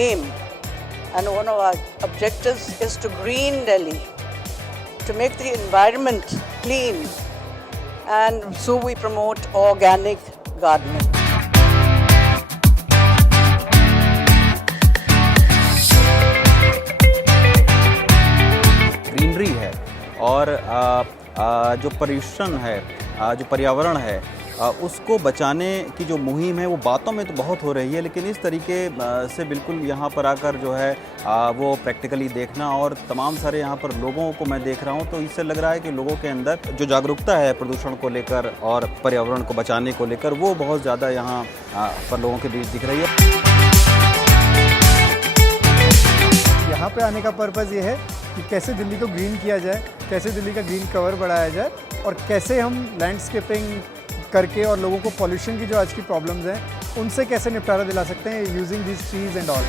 aim and one of our objectives is to green Delhi, to make the environment clean, and so we promote organic gardening. Greenery है और जो पर्यूषण है, जो पर्यावरण है, उसको बचाने की जो मुहिम है वो बातों में तो बहुत हो रही है, लेकिन इस तरीके से बिल्कुल यहाँ पर आकर जो है वो प्रैक्टिकली देखना, और तमाम सारे यहाँ पर लोगों को मैं देख रहा हूँ, तो इससे लग रहा है कि लोगों के अंदर जो जागरूकता है प्रदूषण को लेकर और पर्यावरण को बचाने को लेकर, वो बहुत ज़्यादा यहाँ पर लोगों के बीच दिख रही है। यहाँ पे आने का पर्पज़ ये है कि कैसे दिल्ली को ग्रीन किया जाए, कैसे दिल्ली का ग्रीन कवर बढ़ाया जाए, और कैसे हम लैंडस्केपिंग करके और लोगों को पॉल्यूशन की जो आज की प्रॉब्लम्स हैं उनसे कैसे निपटारा दिला सकते हैं using these trees and all.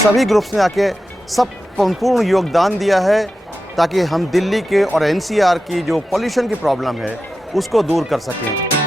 सभी ग्रुप्स ने आके सब संपूर्ण योगदान दिया है ताकि हम दिल्ली के और एनसीआर की जो पॉल्यूशन की प्रॉब्लम है उसको दूर कर सकें।